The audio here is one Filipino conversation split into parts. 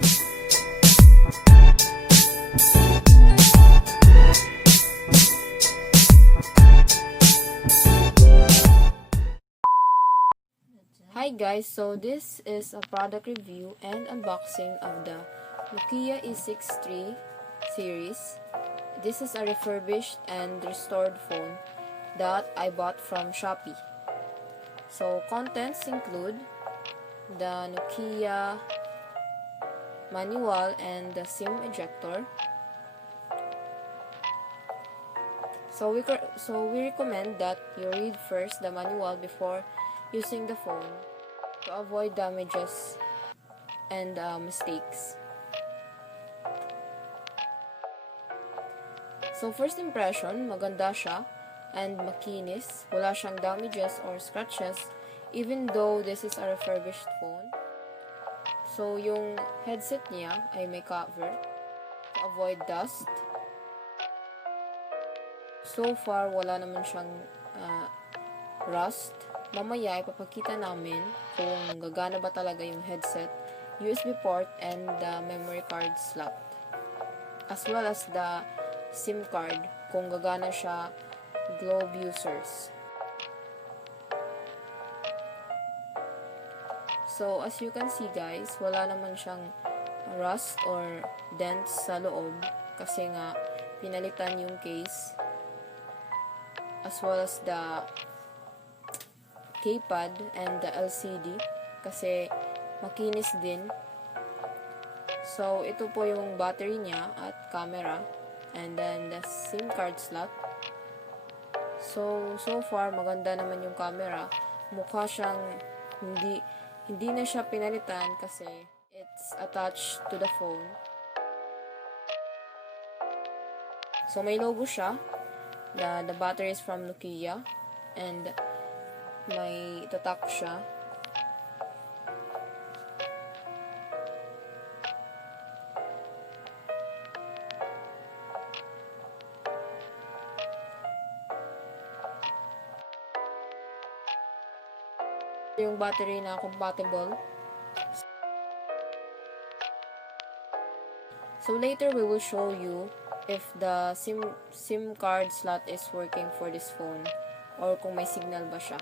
Hi guys, so this is a product review and unboxing of the NOKIA E63 series. This is a refurbished and restored phone that I bought from Shopee. So contents include the NOKIA manual and the SIM ejector. So we recommend that you read first the manual before using the phone to avoid damages and mistakes. So first impression, maganda siya and makinis. Wala siyang damages or scratches even though this is a refurbished phone. So yung headset niya ay may cover to avoid dust. So far wala naman siyang rust. Mamaya ipapakita namin kung gagana ba talaga yung headset, USB port, and the memory card slot. As well as the SIM card kung gagana siya globe users. So as you can see guys, wala naman siyang rust or dents sa loob kasi nga pinalitan yung case. As well as the keypad and the LCD kasi makinis din. So ito po yung battery niya at camera and then the SIM card slot. So far maganda naman yung camera. Mukha siyang hindi na siya pinalitan kasi it's attached to the phone. So may logo siya. The battery is from NOKIA and may tatak siya. Yung battery na compatible. So later we will show you if the SIM card slot is working for this phone or kung may signal ba siya.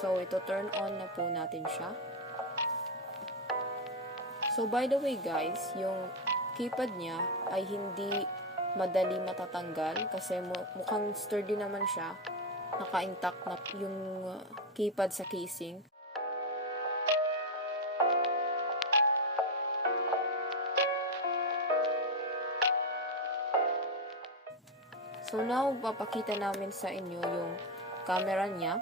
So, ito turn on na po natin siya. So, by the way guys, yung keypad niya ay hindi madali matatanggal kasi mukhang sturdy naman siya. Naka-intact na yung keypad sa casing. So, now, papakita namin sa inyo yung camera niya.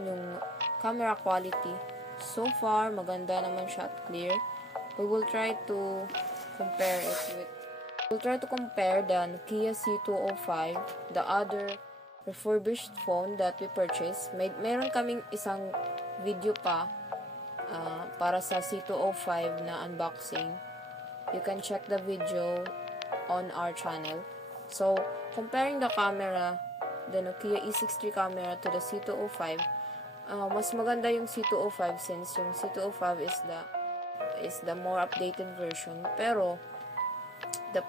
Yung camera quality. So far, maganda naman siya at clear. We'll try to compare the NOKIA C205, the other refurbished phone that we purchased. Meron kaming isang video pa para sa C205 na unboxing. You can check the video on our channel. So, comparing the camera, the NOKIA E63 camera to the C205, mas maganda yung C205 since yung C205 is the more updated version. Pero the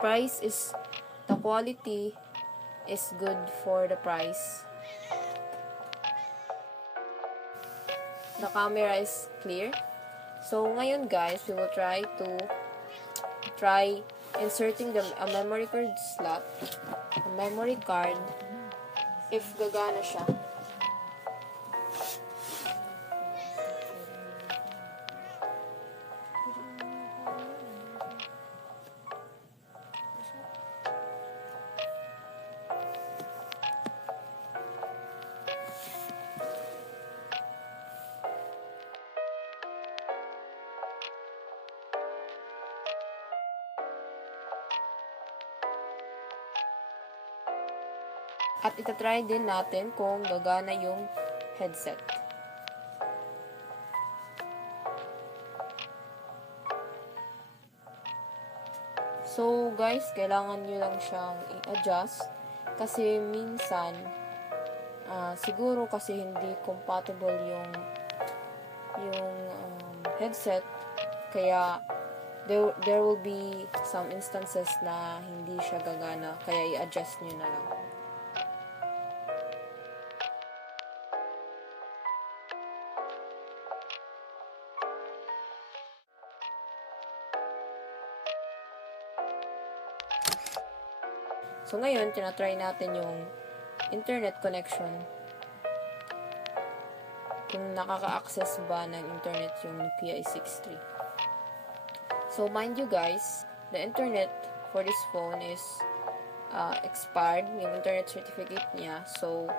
quality is good for the price. The camera is clear. So ngayon guys, we will try inserting a memory card slot, a memory card, if gagana siya. At itatry din natin kung gagana yung headset. So guys, kailangan nyo lang siyang i-adjust kasi minsan siguro kasi hindi compatible yung headset, kaya there will be some instances na hindi siya gagana, kaya i-adjust nyo na lang. So ngayon, tinatry natin yung internet connection, kung nakaka-access ba ng internet yung NOKIA E63. So mind you guys, the internet for this phone is expired, yung internet certificate niya. So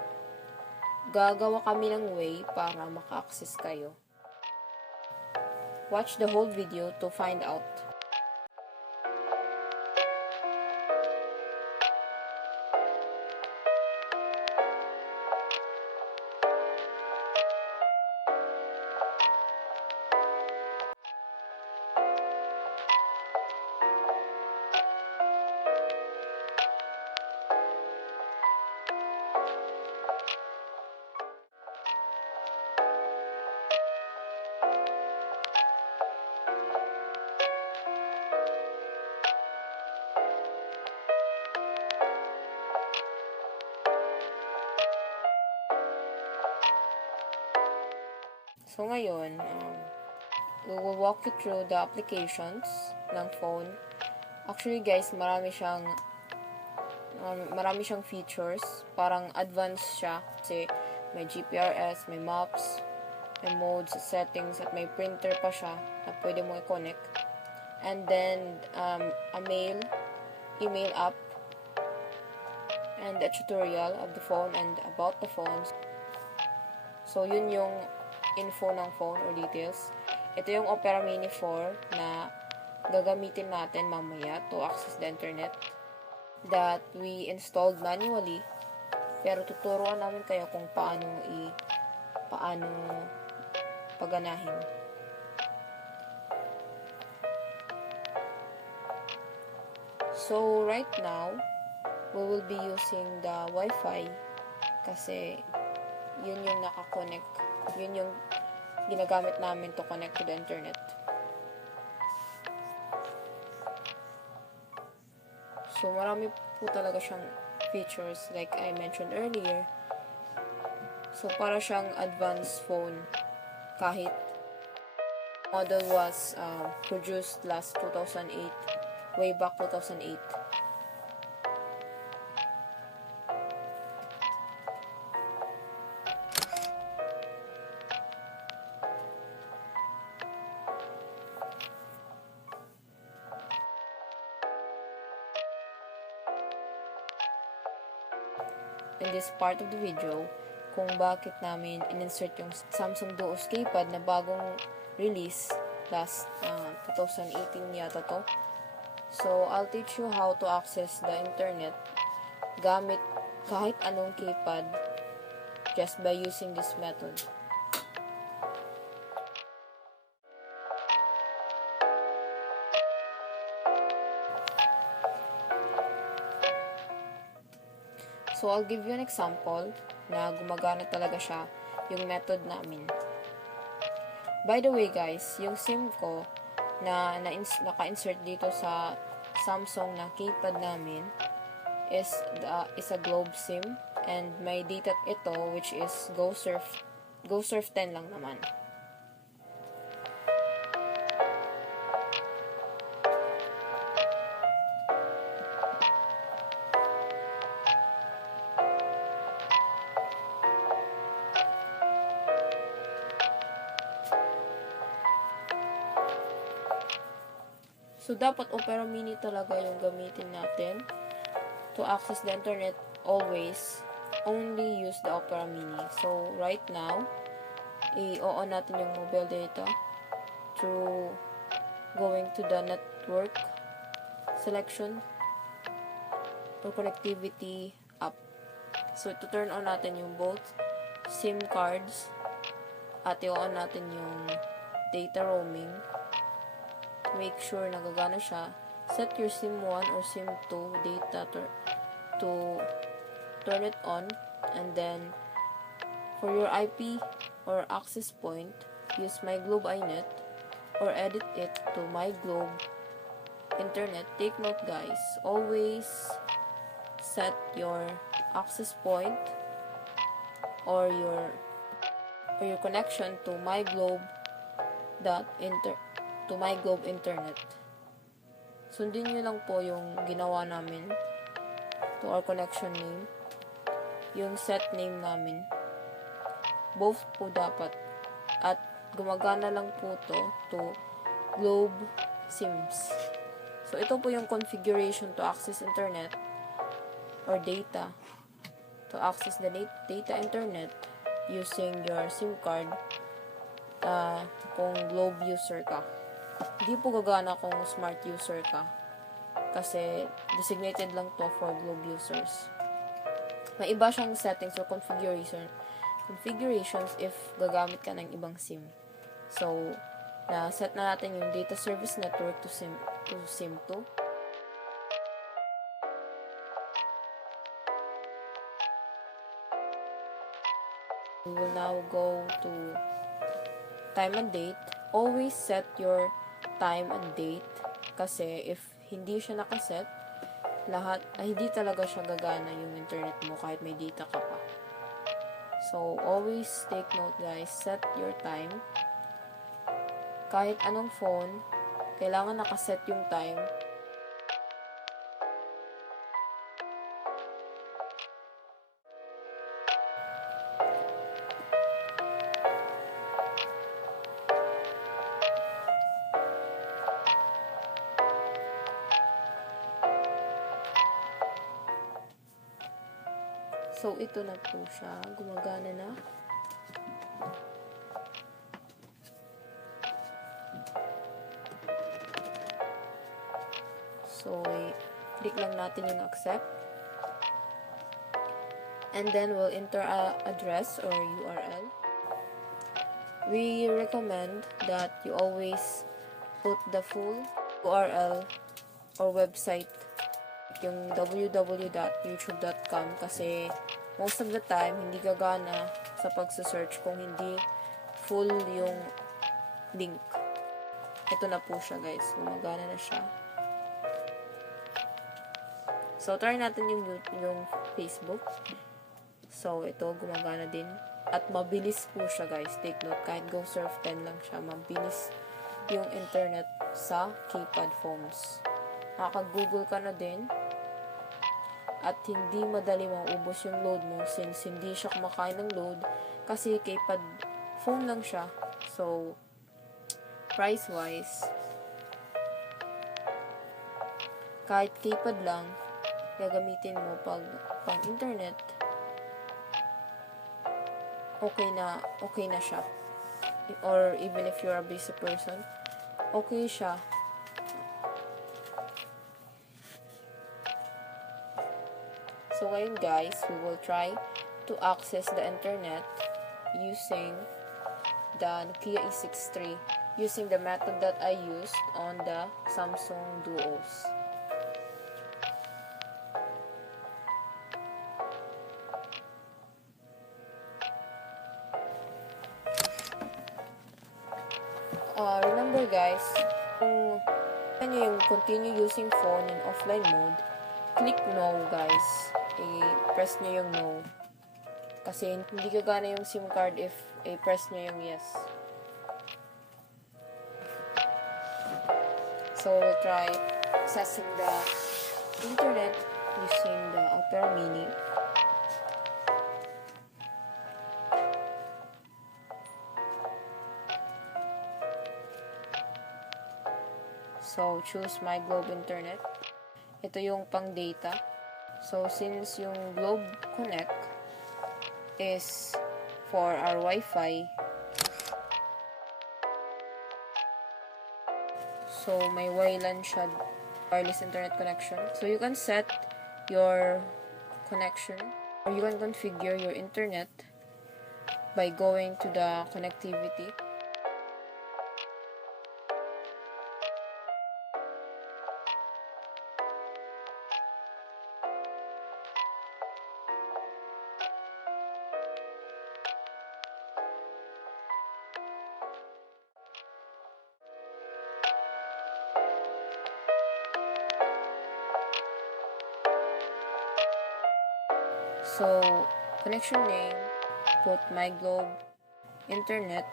gagawa kami ng way para maka-access kayo. Watch the whole video to find out. So ngayon, we will walk you through the applications ng phone. Actually guys, marami siyang features, parang advanced siya kasi may GPRS, may maps, may modes, settings, at may printer pa siya na pwede mo i-connect. And then a email app, and a tutorial of the phone and about the phones. So yun yung info ng phone or details. Ito yung Opera Mini 4 na gagamitin natin mamaya to access the internet that we installed manually, pero tuturuan namin kayo kung paano paganahin. So right now we will be using the wifi kasi yun yung naka-connect, yun yung ginagamit namin to connect to the internet. So marami po talaga siyang features like I mentioned earlier. So para siyang advanced phone, kahit model was produced last 2008, way back 2008. In this part of the video, kung bakit namin in-insert yung Samsung Duo's keypad na bagong release last 2018 yata to. So, I'll teach you how to access the internet gamit kahit anong keypad just by using this method. So, I'll give you an example na gumagana talaga siya, yung method namin. By the way guys, yung SIM ko na naka-insert dito sa Samsung na keypad namin is a Globe SIM, and may data ito which is GoSurf 10 lang naman. So, dapat Opera Mini talaga yung gamitin natin to access the internet. Always, only use the Opera Mini. So, right now, i-on natin yung mobile data through going to the network selection or connectivity app. So, ito turn on natin yung both SIM cards at i-on natin yung data roaming. Make sure nagagana siya. Set your SIM 1 or SIM 2 data to turn it on, and then For your IP or access point, use my Globe iNet or edit it to my Globe internet. Take note guys, always set your access point or your connection to my Globe internet. Sundin nyo lang po yung ginawa namin to our connection name, yung set name namin. Both po dapat. At gumagana lang po to Globe SIMs. So, ito po yung configuration to access internet or data. To access the data internet using your SIM card kung Globe user ka. Hindi po gagana kung smart user ka. Kasi designated lang to for Globe users. May iba siyang settings or configurations if gagamit ka ng ibang SIM. So, na-set na natin yung data service network to SIM 2. We will now go to time and date. Always set your time and date kasi if hindi siya nakaset, hindi talaga siya gagana yung internet mo kahit may data ka pa. So, always take note guys, set your time. Kahit anong phone, kailangan nakaset yung time. So, ito na po siya. Gumagana na. So, click lang natin yung accept. And then, we'll enter a address or URL. We recommend that you always put the full URL or website, yung www.youtube.com kasi most of the time, hindi gagana sa pagsa-search kung hindi full yung link. Ito na po siya guys. Gumagana na siya. So, try natin yung Facebook. So, ito, gumagana din. At mabilis po siya guys. Take note, kahit go surf 10 lang siya, mabilis yung internet sa keypad phones. Nakaka-google ka na din. At hindi madali maubos yung load mo since hindi siya kumakain ng load kasi keypad phone lang siya. So, price-wise, kahit keypad lang, gagamitin mo pang internet, okay na siya. Or even if you're a busy person, okay siya. So, ngayon guys, we will try to access the internet using the NOKIA E63, using the method that I used on the Samsung Duos. Remember guys, kung yung continue using phone in offline mode, click no guys. I-press nyo yung no. Kasi hindi gagana yung SIM card if i-press nyo yung yes. So, we'll try accessing the internet using the Opera Mini. So, choose my Globe Internet. Ito yung pang data. So, since yung Globe Connect is for our Wi-Fi, so may WLAN siya, wireless internet connection. So, you can set your connection or you can configure your internet by going to the connectivity. So, connection name, put my globe internet,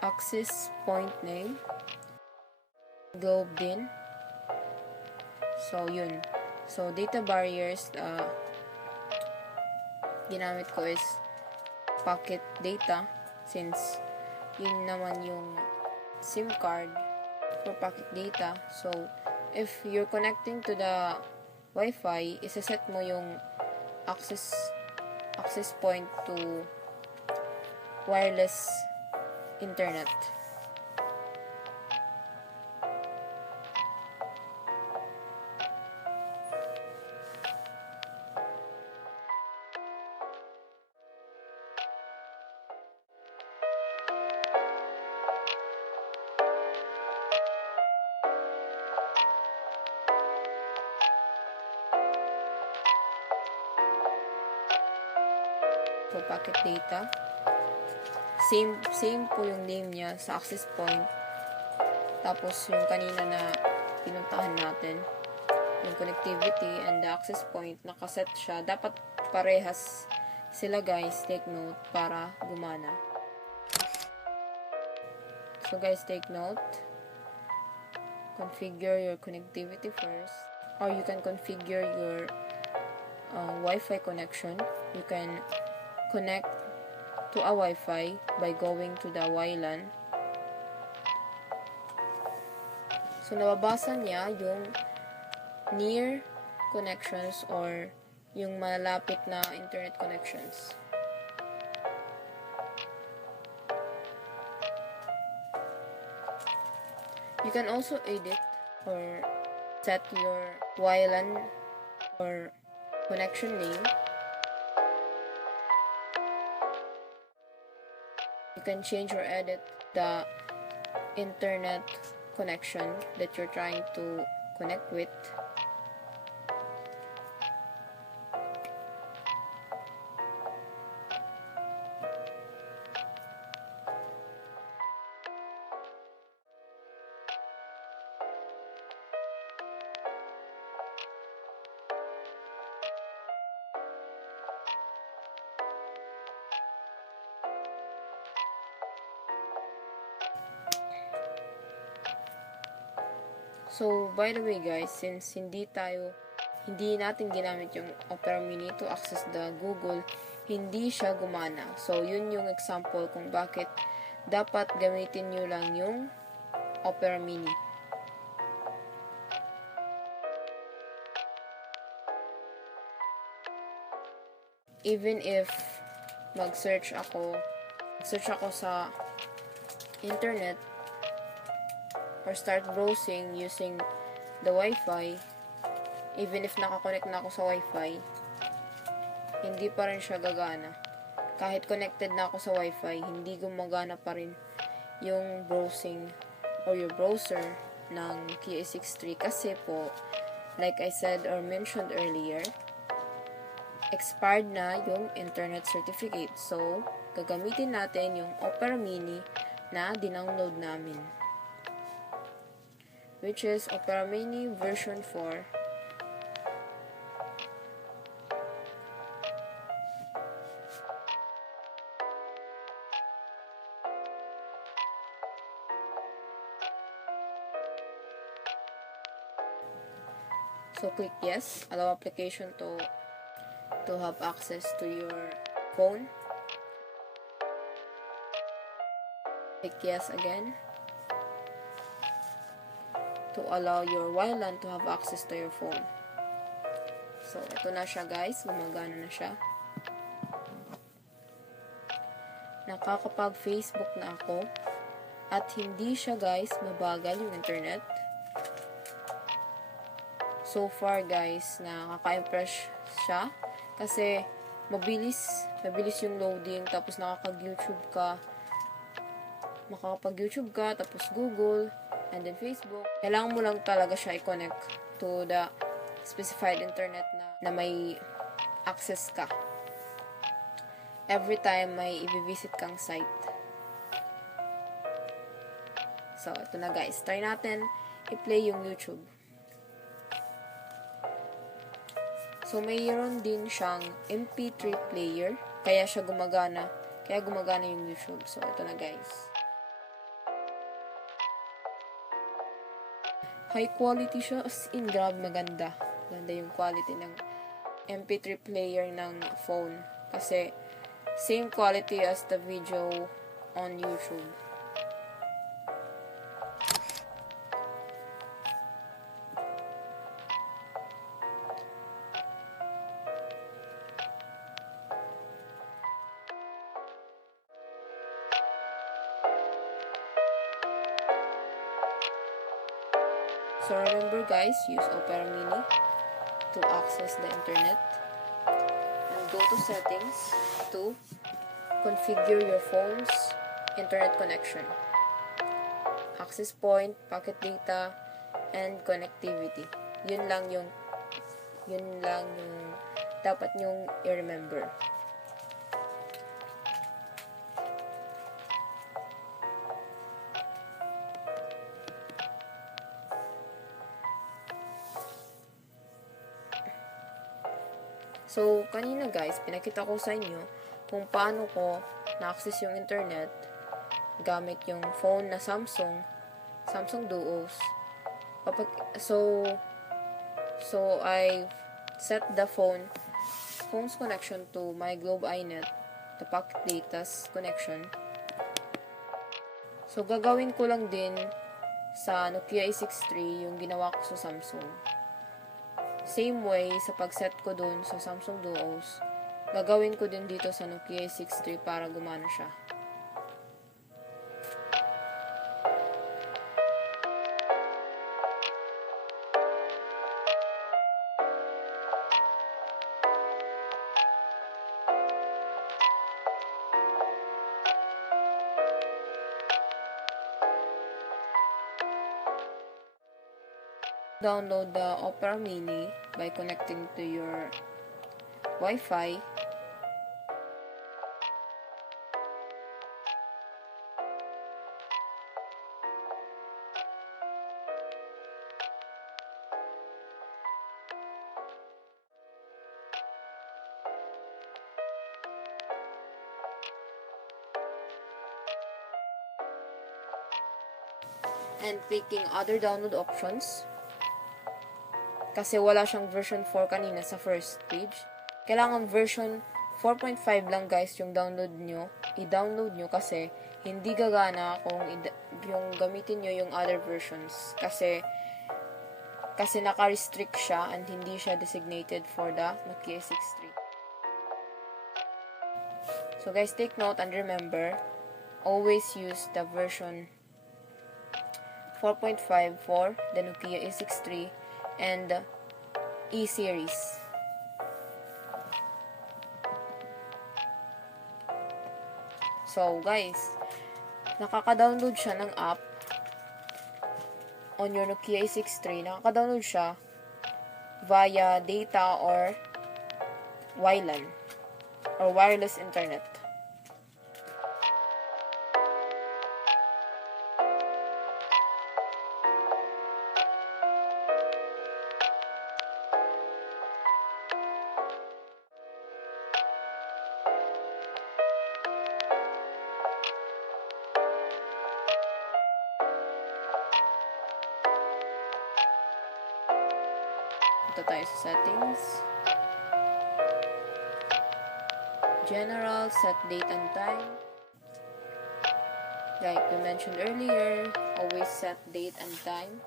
access point name, globe din. So, yun. So, data barriers, ginamit ko is pocket data since yun naman yung SIM card for pocket data. So, if you're connecting to the wifi, isaset mo yung access point to wireless internet. For packet data, same po yung name niya sa access point. Tapos yung kanina na pinuntahan natin, yung connectivity and the access point, nakaset siya. Dapat parehas sila guys, take note para gumana. So guys, take note, configure your connectivity first, or you can configure your Wi-Fi connection. You can connect to a Wi-Fi by going to the WLAN. So, nababasa niya yung near connections or yung malapit na internet connections. You can also edit or set your WLAN or connection name. You can change or edit the internet connection that you're trying to connect with. So, by the way guys, since hindi natin ginamit yung Opera Mini to access the Google, hindi siya gumana. So, yun yung example kung bakit dapat gamitin nyo lang yung Opera Mini. Even if mag-search ako sa internet, or start browsing using the Wi-Fi, even if nakakonect na ako sa Wi-Fi, hindi pa rin siya gagana. Kahit connected na ako sa Wi-Fi, hindi gumagana pa rin yung browsing or your browser ng NOKIA E63 kasi po, like I said or mentioned earlier, expired na yung internet certificate. So, gagamitin natin yung Opera Mini na dinownload namin, which is Opera Mini version 4. So click yes, allow application to have access to your phone. Click yes again to allow your WLAN to have access to your phone. So, ito na siya guys. Gumagana na siya. Nakakapag-Facebook na ako. At hindi siya guys mabagal yung internet. So far guys, nakaka-impress siya. Kasi, mabilis yung loading. Tapos nakakapag-YouTube ka, tapos Google, and then Facebook. Kailangan mo lang talaga siya i-connect to the specified internet na may access ka every time may i-visit kang site. So, ito na guys. Try natin i-play yung YouTube. So, mayroon din siyang MP3 player, kaya gumagana yung YouTube. So, ito na guys. High quality siya, as in, grabe maganda. Ganda yung quality ng MP3 player ng phone. Kasi, same quality as the video on YouTube. So remember guys, use Opera Mini to access the internet. And go to settings to configure your phone's internet connection. Access point, packet data, and connectivity. Yun lang yung dapat nyong i-remember. So, kanina guys, pinakita ko sa inyo kung paano ko na-access yung internet gamit yung phone na Samsung Duos. So I set the phone's connection to my Globe iNet, the packet data's connection. So, gagawin ko lang din sa NOKIA E63 yung ginawa ko sa Samsung. Same way, sa pag-set ko dun sa Samsung Duos, gagawin ko din dito sa NOKIA E63 para gumana siya. Download the Opera Mini by connecting to your Wi-Fi. And clicking other download options. Kasi wala siyang version 4 kanina sa first page. Kailangan version 4.5 lang guys yung i-download nyo kasi hindi gagana kung yung gamitin nyo yung other versions. Kasi naka-restrict siya and hindi siya designated for the NOKIA E63. So guys, take note and remember, always use the version 4.5 for the NOKIA E63 and E-series. So guys, nakaka-download siya ng app on your NOKIA E63. Nakaka-download siya via data or WLAN or wireless internet. Punta tayo sa settings. General, set date and time. Like we mentioned earlier, always set date and time.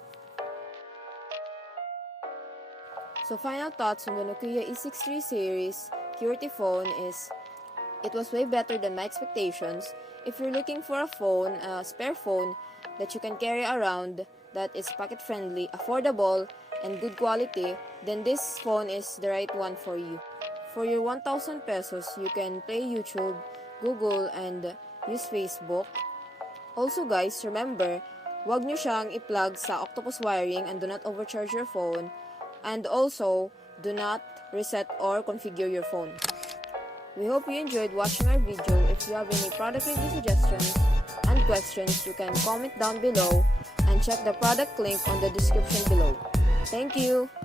So final thoughts on the NOKIA E63 series Qwerty phone is, it was way better than my expectations. If you're looking for a phone, a spare phone that you can carry around, that is pocket friendly, affordable, and good quality, then this phone is the right one for you. For your 1,000 pesos, you can play YouTube, Google, and use Facebook. Also guys, remember, wag nyo siyang i-plug sa octopus wiring and do not overcharge your phone. And also, do not reset or configure your phone. We hope you enjoyed watching our video. If you have any product review suggestions and questions, you can comment down below and check the product link on the description below. Thank you!